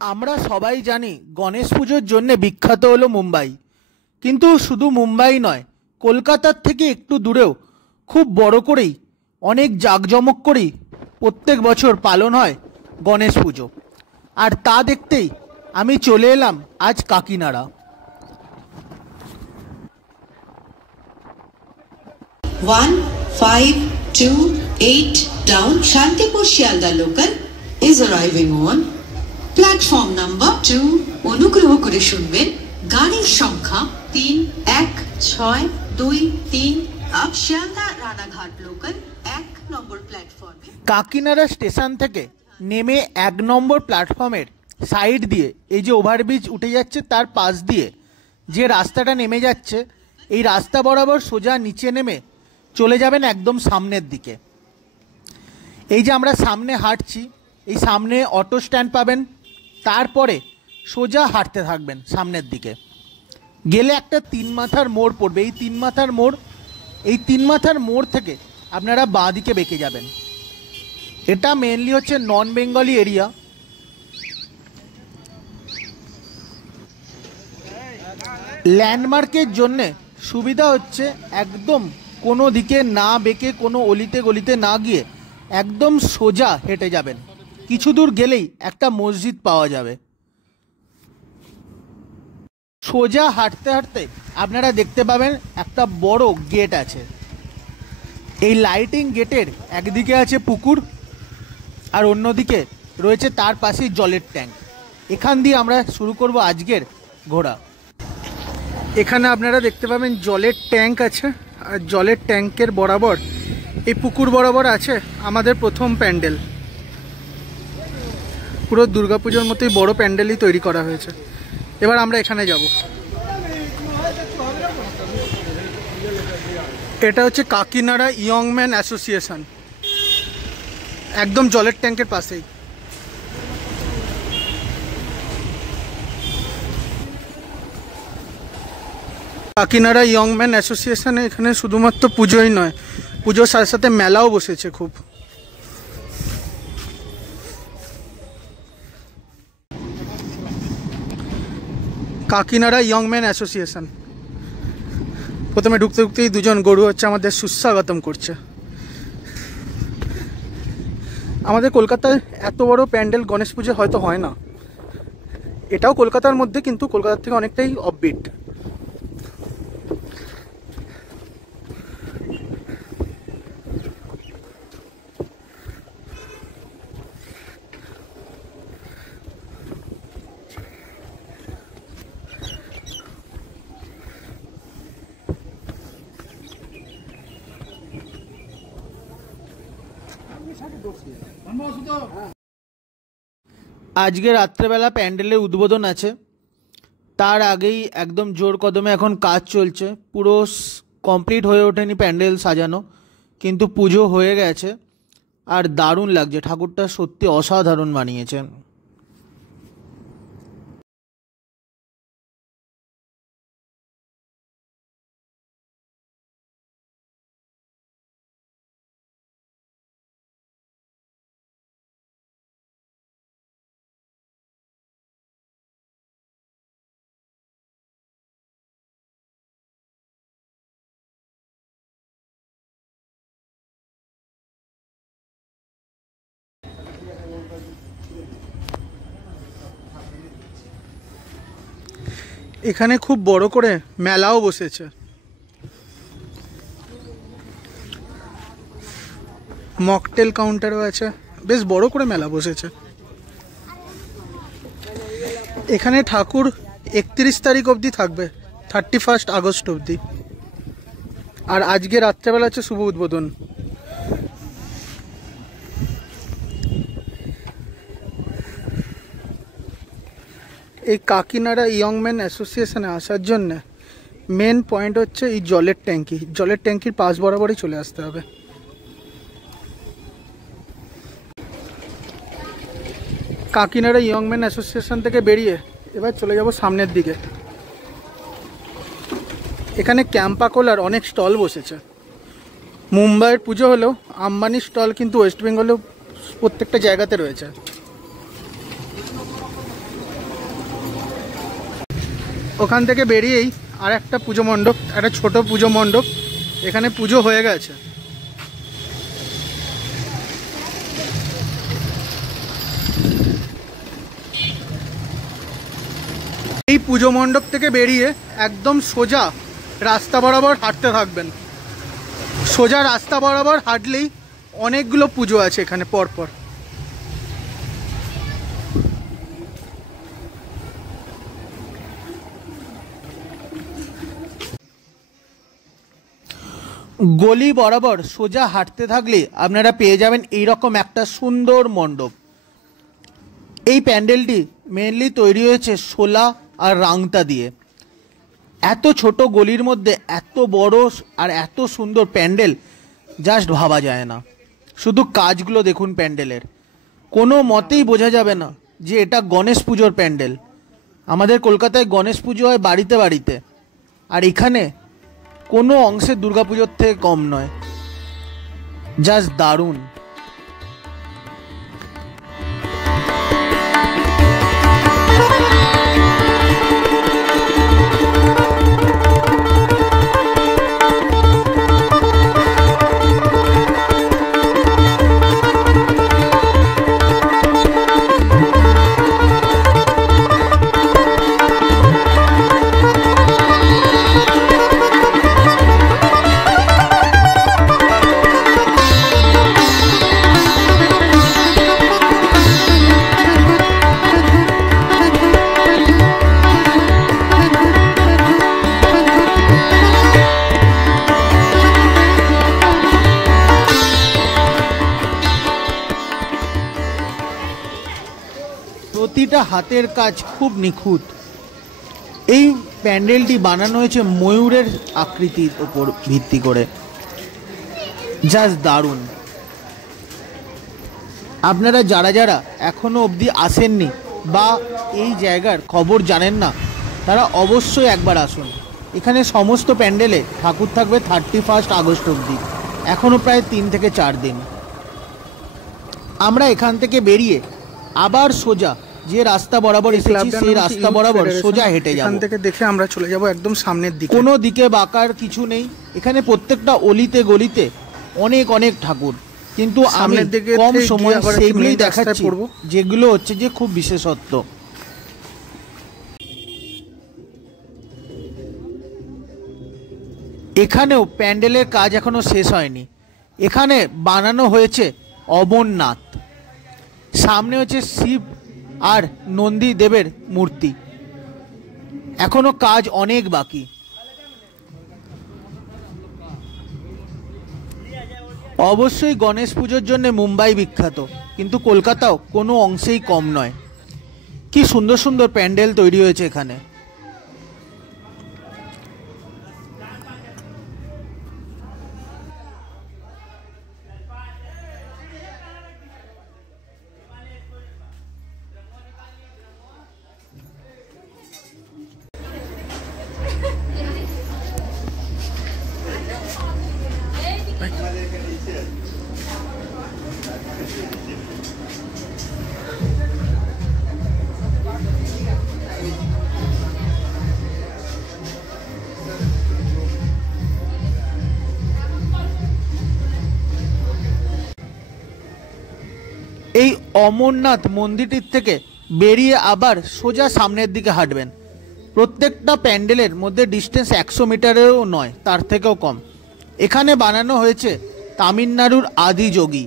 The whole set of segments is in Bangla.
আমরা সবাই জানি গণেশ পুজোর জন্য বিখ্যাত হলো মুম্বাই, কিন্তু শুধু মুম্বাই নয়, কলকাতার থেকে একটু দূরেও খুব বড় করেই অনেক জাঁকজমক করেই প্রত্যেক বছর পালন হয় গণেশ পুজো। আর তা দেখতেই আমি চলে এলাম আজ Kakinara. 1528 down Shantipur Shialda local is arriving on platform number 2. অনুগ্রহ করে শুনবেন গাড়ির সংখ্যা 316223 আপ শিয়ালদা রানাঘাট লোকাল 1 নম্বর প্ল্যাটফর্মে। কাকিনাড়া স্টেশন থেকে নেমে 1 নম্বর প্ল্যাটফর্মের সাইড দিয়ে এই যে ওভারব্রিজ উঠে যাচ্ছে তার পাশ দিয়ে যে রাস্তাটা নেমে যাচ্ছে, এই রাস্তা বরাবর সোজা নিচে নেমে চলে যাবেন একদম সামনের দিকে। এই যে আমরা সামনে হাঁটছি, এই সামনে অটো স্ট্যান্ড পাবেন, তারপরে সোজা হাঁটতে থাকবেন সামনের দিকে। গেলে একটা 3 মাথার মোড় পড়বে। এই 3 মাথার মোড়, এই 3 মাথার মোড় থেকে আপনারা বাঁ দিকে বেঁকে যাবেন। এটা মেনলি হচ্ছে নন বেঙ্গলি এরিয়া। ল্যান্ডমার্কের জন্যে সুবিধা হচ্ছে একদম কোনো দিকে না বেঁকে কোনো অলিতে গলিতে না গিয়ে একদম সোজা হেঁটে যাবেন। কিছু দূর গেলেই একটা মসজিদ পাওয়া যাবে। সোজা হাঁটতে হাঁটতে আপনারা দেখতে পাবেন একটা বড় গেট আছে। এই লাইটিং গেটের একদিকে আছে পুকুর আর অন্যদিকে রয়েছে তার পাশেই জলের ট্যাঙ্ক। এখান দিয়ে আমরা শুরু করব আজকের ঘোরা। এখানে আপনারা দেখতে পাবেন জলের ট্যাঙ্ক আছে, আর জলের ট্যাঙ্কের বরাবর এই পুকুর বরাবর আছে আমাদের প্রথম প্যান্ডেল। পুরো দুর্গাপুজোর মতোই বড় প্যান্ডেলই তৈরি করা হয়েছে। এবার আমরা এখানে যাব। এটা হচ্ছে কাকিনাড়া ইয়ং ম্যান অ্যাসোসিয়েশন, একদম জলের ট্যাঙ্কের পাশেই। কাকিনাড়া ইয়ং ম্যান অ্যাসোসিয়েশনে এখানে শুধুমাত্র পুজোই নয়, পুজোর সাথে সাথে মেলাও বসেছে খুব। Kakinara young man association. প্রথমে ঢুকতে ঢুকতেই দুজন গরু হচ্ছে আমাদের সুস্বাগতম করছে। আমাদের কলকাতায় এত বড় প্যান্ডেল গণেশ পুজো হয়তো হয় না। এটাও কলকাতার মধ্যে, কিন্তু কলকাতার থেকে অনেকটাই অফবিট। আজকে রাত্রেবেলা প্যান্ডেলের উদ্বোধন আছে, তার আগেই একদম জোর কদমে এখন কাজ চলছে। পুরো কমপ্লিট হয়ে ওঠেনি প্যান্ডেল সাজানো, কিন্তু পুজো হয়ে গেছে আর দারুণ লাগছে। ঠাকুরটা সত্যি অসাধারণ বানিয়েছেন। এখানে খুব বড় করে মেলাও বসেছে। মকটেল কাউন্টারও আছে, বেশ বড় করে মেলা বসেছে। এখানে ঠাকুর 31 তারিখ অবধি থাকবে, 31 আগস্ট অবধি। আর আজকে রাত্রেবেলা হচ্ছে শুভ উদ্বোধন। এই কাকিনাড়া ইয়ং ম্যান অ্যাসোসিয়েশনে আসার জন্য মেন পয়েন্ট হচ্ছে এই জলের ট্যাঙ্কি। জলের ট্যাঙ্কির পাশ বরাবরই চলে আসতে হবে। কাকিনাড়া ইয়ং ম্যান অ্যাসোসিয়েশন থেকে বেরিয়ে এবার চলে যাব সামনের দিকে। এখানে ক্যাম্পাকোলার অনেক স্টল বসেছে। মুম্বাইয়ের পুজো হলেও আম্বানির স্টল কিন্তু ওয়েস্ট বেঙ্গলেও প্রত্যেকটা জায়গাতে রয়েছে। ওখান থেকে বেরিয়েই আর একটা পুজো মণ্ডপ, একটা ছোট পুজো মণ্ডপ, এখানে পুজো হয়ে গেছে। এই পুজো মণ্ডপ থেকে বেরিয়ে একদম সোজা রাস্তা বরাবর হাঁটতে থাকবেন। সোজা রাস্তা বরাবর হাঁটলেই অনেকগুলো পুজো আছে এখানে পরপর। গলি বরাবর সোজা হাঁটতে থাকলে আপনারা পেয়ে যাবেন এইরকম একটা সুন্দর মণ্ডপ। এই প্যান্ডেলটি মেনলি তৈরি হয়েছে শোলা আর রাংতা দিয়ে। এত ছোট গলির মধ্যে এত বড় আর এত সুন্দর প্যান্ডেল জাস্ট ভাবা যায় না। শুধু কাজগুলো দেখুন প্যান্ডেলের, কোনো মতেই বোঝা যাবে না যে এটা গণেশ পুজোর প্যান্ডেল। আমাদের কলকাতায় গণেশ পুজো হয় বাড়িতে বাড়িতে, আর এখানে কোনো অংশে দুর্গাপুজোর থেকে কম নয়। জাস্ট দারুণ। প্রতিটা হাতের কাজ খুব নিখুঁত। এই প্যান্ডেলটি বানানো হয়েছে ময়ূরের আকৃতির উপর ভিত্তি করে। জাস্ট দারুণ। আপনারা যারা যারা এখনো অবধি আসেননি বা এই জায়গার খবর জানেন না, তারা অবশ্যই একবার আসুন। এখানে সমস্ত প্যান্ডেলে ঠাকুর থাকবে 31 আগস্ট অবধি, এখনও প্রায় 3 থেকে 4 দিন। আমরা এখান থেকে বেরিয়ে আবার সোজা যে রাস্তা বরাবর এসেছি সেই রাস্তা বরাবর সোজা হেঁটে যাব। এখান থেকে দেখে আমরা চলে যাব একদম সামনের দিকে। কোনো দিকে বাঁকার কিছু নেই। এখানে প্রত্যেকটা অলিতে গলিতে অনেক অনেক ঠাকুর, কিন্তু আমি কম সময় সেগুলোই দেখাচ্ছি যেগুলো হচ্ছে যে খুব বিশেষত্ব। এখানেও প্যান্ডেলের কাজ এখনো শেষ হয়নি। এখানে বানানো হয়েছে অমরনাথ, সামনে হচ্ছে শিব আর নন্দী দেবের মূর্তি। এখনো কাজ অনেক বাকি। অবশ্যই গণেশ পুজোর জন্য মুম্বাই বিখ্যাত, কিন্তু কলকাতাও কোনো অংশেই কম নয়। কি সুন্দর সুন্দর প্যান্ডেল তৈরি হয়েছে এখানে। এই অমরনাথ মন্দিরটির থেকে বেরিয়ে আবার সোজা সামনের দিকে হাঁটবেন। প্রত্যেকটা প্যান্ডেলের মধ্যে ডিস্টেন্স 100 মিটারেরও নয়, তার থেকেও কম। এখানে বানানো হয়েছে তামিলনাড়ুর আদিযোগী।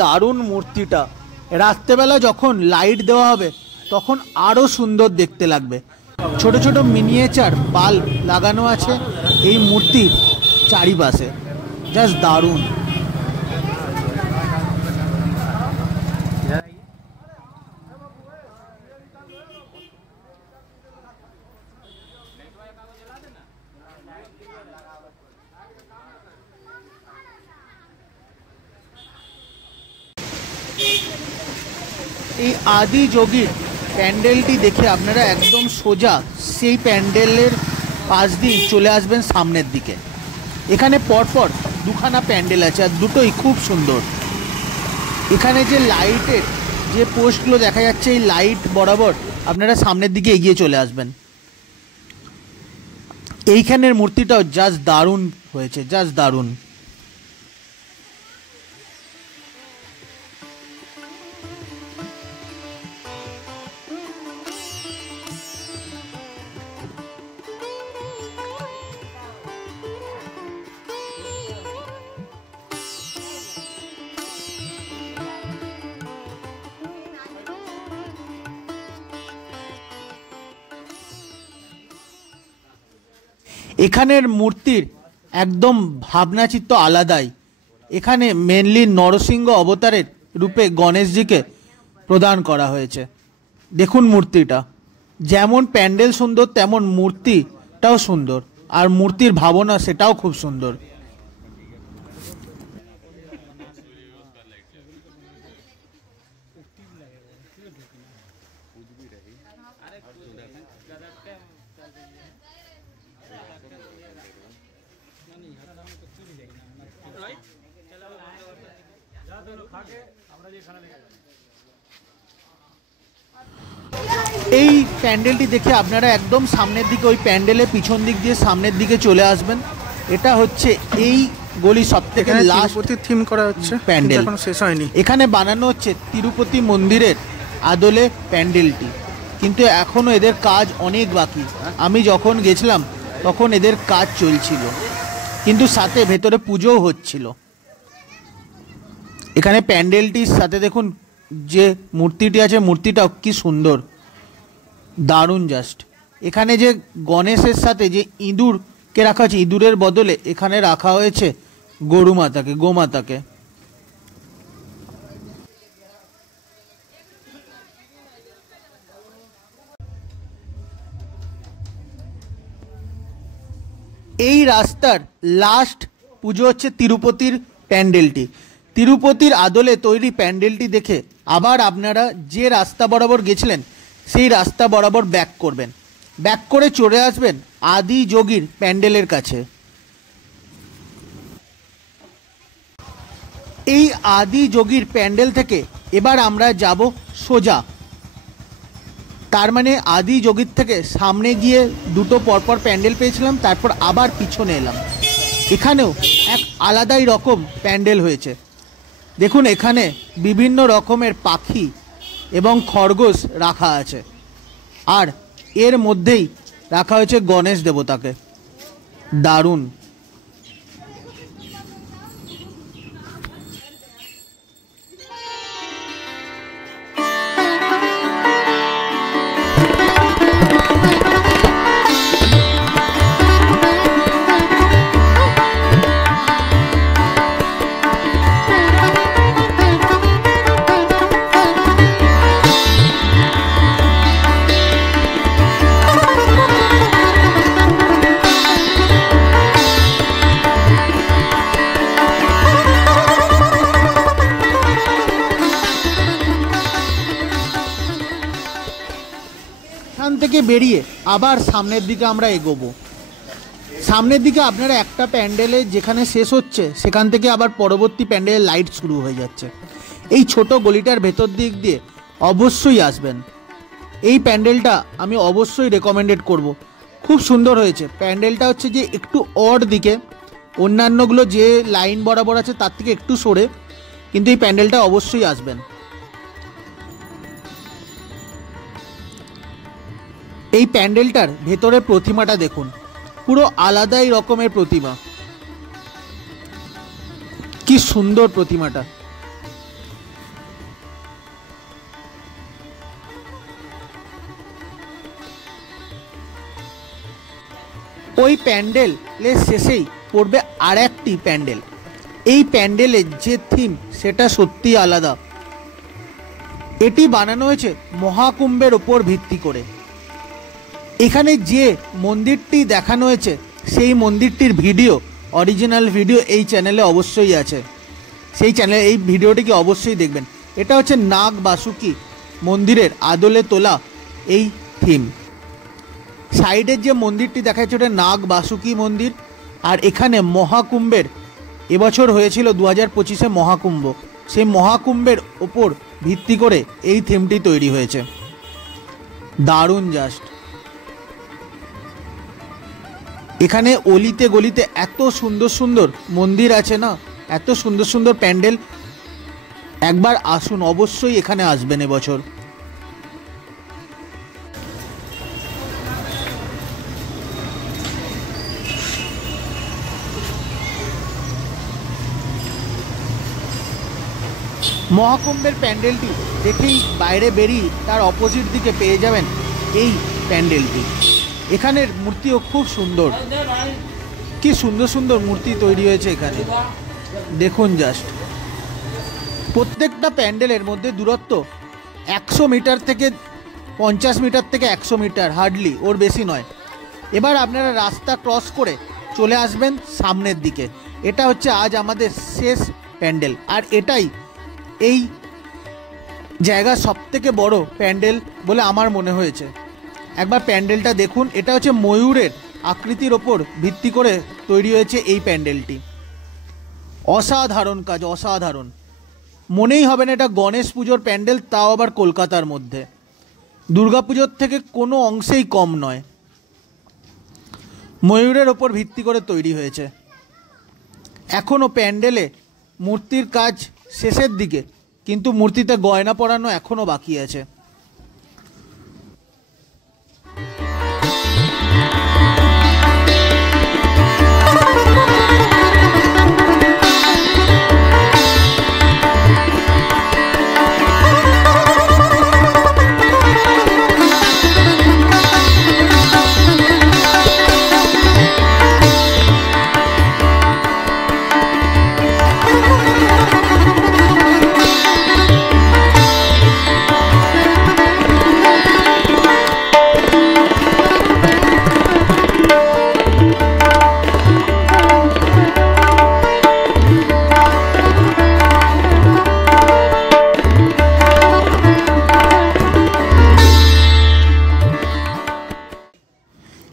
দারুণ মূর্তিটা রাত্রেবেলা যখন লাইট দেওয়া হবে তখন আরো সুন্দর দেখতে লাগবে। ছোট ছোট মিনিয়েচার বাল্ব লাগানো আছে এই মূর্তির চারিপাশে, জাস্ট দারুণ। এই আদি যোগীর প্যান্ডেলটি দেখে আপনারা একদম সোজা সেই প্যান্ডেলের পাশ দিয়ে চলে আসবেন সামনের দিকে। এখানে পরপর দুখানা প্যান্ডেল আছে আর দুটোই খুব সুন্দর। এখানে যে লাইটের যে পোস্টগুলো দেখা যাচ্ছে এই লাইট বরাবর আপনারা সামনের দিকে এগিয়ে চলে আসবেন। এইখানের মূর্তিটাও জাস্ট দারুণ হয়েছে, জাস্ট দারুণ। এখানের মূর্তির একদম ভাবনাচিত্র আলাদাই। এখানে মেনলি নরসিংহ অবতারের রূপে গণেশজিকে প্রদান করা হয়েছে। দেখুন মূর্তিটা, যেমন প্যান্ডেল সুন্দর তেমন মূর্তিটাও সুন্দর, আর মূর্তির ভাবনা সেটাও খুব সুন্দর। এই প্যান্ডেলটি দেখে আপনারা একদম সামনের দিকে, ওই প্যান্ডেলের পিছন দিক দিয়ে সামনের দিকে চলে আসবেন। এটা হচ্ছে এই গলি সব থেকে লাস্ট থিম করা হচ্ছে প্যান্ডেল, এখনো শেষ হয়নি। এখানে বানানো হচ্ছে তিরুপতি মন্দিরের আদলে প্যান্ডেলটি, কিন্তু এখনো এদের কাজ অনেক বাকি। আমি যখন গেছিলাম তখন এদের কাজ চলছিল, কিন্তু সাথে ভেতরে পুজোও হচ্ছিল। এখানে প্যান্ডেলটির সাথে দেখুন যে মূর্তিটি আছে, মূর্তিটাও কি সুন্দর, দারুণ জাস্ট। এখানে যে গণেশের সাথে যে ইঁদুরকে রাখা হয়েছে, ইঁদুরের বদলে এখানে রাখা হয়েছে গরু মাতাকে, গোমাতাকে। এই রাস্তার লাস্ট পুজো হচ্ছে তিরুপতির প্যান্ডেলটি। তিরুপতির আদলে তৈরি প্যান্ডেলটি দেখে আবার আপনারা যে রাস্তা বরাবর গেছিলেন সেই রাস্তা বরাবর ব্যাক করবেন, ব্যাক করে চলে আসবেন আদি যোগীর প্যান্ডেলের কাছে। এই আদি যোগীর প্যান্ডেল থেকে এবার আমরা যাব সোজা, তার মানে আদি যোগীর থেকে সামনে গিয়ে দুটো পরপর প্যান্ডেল পেয়েছিলাম, তারপর আবার পিছনে এলাম। এখানেও এক আলাদাই রকম প্যান্ডেল হয়েছে। দেখুন এখানে বিভিন্ন রকমের পাখি এবং খরগোশ রাখা আছে, আর এর মধ্যেই রাখা হয়েছে গণেশ দেবতাকে। দারুণ। থেকে বেরিয়ে আবার সামনের দিকে আমরা এগোবো। সামনের দিকে আপনারা একটা প্যান্ডেলে যেখানে শেষ হচ্ছে সেখান থেকে আবার পরবর্তী প্যান্ডেলের লাইট শুরু হয়ে যাচ্ছে। এই ছোট গলিটার ভেতর দিক দিয়ে অবশ্যই আসবেন। এই প্যান্ডেলটা আমি অবশ্যই রেকমেন্ডেড করব, খুব সুন্দর হয়েছে। প্যান্ডেলটা হচ্ছে যে একটু অড দিকে, অন্যান্যগুলো যে লাইন বরাবর আছে তার থেকে একটু সরে, কিন্তু এই প্যান্ডেলটা অবশ্যই আসবেন। এই প্যান্ডেলটার ভেতরের প্রতিমাটা দেখুন, পুরো আলাদাই রকমের প্রতিমা, কি সুন্দর প্রতিমাটা। ওই প্যান্ডেলের শেষেই পড়বে আর একটি প্যান্ডেল। এই প্যান্ডেলের যে থিম সেটা সত্যি আলাদা। এটি বানানো হয়েছে মহাকুম্ভের ওপর ভিত্তি করে। এখানে যে মন্দিরটি দেখানো হয়েছে সেই মন্দিরটির ভিডিও, অরিজিনাল ভিডিও এই চ্যানেলে অবশ্যই আছে, সেই চ্যানেলে এই ভিডিওটিকে অবশ্যই দেখবেন। এটা হচ্ছে নাগ বাসুকি মন্দিরের আদলে তোলা এই থিম। সাইডের যে মন্দিরটি দেখা যাচ্ছে ওটা নাগ বাসুকি মন্দির। আর এখানে মহাকুম্ভের এবছর হয়েছিল 2025-এ মহাকুম্ভ, সেই মহাকুম্ভের ওপর ভিত্তি করে এই থিমটি তৈরি হয়েছে। দারুণ জাস্ট। এখানে অলিতে গলিতে এত সুন্দর সুন্দর মন্দির আছে না, এত সুন্দর সুন্দর প্যান্ডেল। একবার আসুন, অবশ্যই এখানে আসবেন এবছর। মহাকুম্ভের প্যান্ডেলটি দেখেই বাইরে বেরিয়ে তার অপোজিট দিকে পেয়ে যাবেন এই প্যান্ডেলটি। এখানের মূর্তিও খুব সুন্দর, কি সুন্দর সুন্দর মূর্তি তৈরি হয়েছে এখানে, দেখুন জাস্ট। প্রত্যেকটা প্যান্ডেলের মধ্যে দূরত্ব 100 মিটার থেকে 50 মিটার থেকে 100 মিটার, হার্ডলি, ওর বেশি নয়। এবার আপনারা রাস্তা ক্রস করে চলে আসবেন সামনের দিকে। এটা হচ্ছে আজ আমাদের শেষ প্যান্ডেল, আর এটাই এই জায়গার সবথেকে বড় প্যান্ডেল বলে আমার মনে হয়েছে। একবার প্যান্ডেলটা দেখুন। এটা হচ্ছে ময়ূরের আকৃতির ওপর ভিত্তি করে তৈরি হয়েছে এই প্যান্ডেলটি। অসাধারণ কাজ, অসাধারণ। মনেই হবে না এটা গণেশ পুজোর প্যান্ডেল, তাও আবার কলকাতার মধ্যে। দুর্গাপুজোর থেকে কোনো অংশেই কম নয়। ময়ূরের ওপর ভিত্তি করে তৈরি হয়েছে। এখনও প্যান্ডেলে মূর্তির কাজ শেষের দিকে, কিন্তু মূর্তিতে গয়না পরানো এখনও বাকি আছে।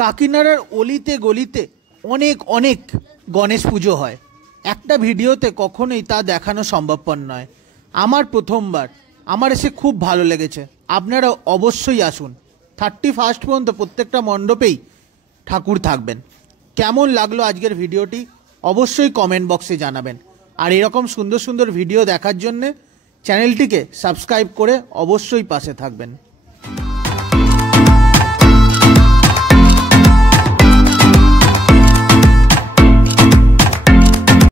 কাকিনাড়ার অলিতে গলিতে অনেক অনেক গণেশ পুজো হয়। একটা ভিডিওতে কখনোই তা দেখানো সম্ভবপর নয়। আমার প্রথমবার, আমার এসে খুব ভালো লেগেছে। আপনারা অবশ্যই আসুন। 31 পর্যন্ত প্রত্যেকটা মণ্ডপেই ঠাকুর থাকবেন। কেমন লাগলো আজকের ভিডিওটি অবশ্যই কমেন্ট বক্সে জানাবেন। আর এরকম সুন্দর সুন্দর ভিডিও দেখার জন্যে চ্যানেলটিকে সাবস্ক্রাইব করে অবশ্যই পাশে থাকবেন।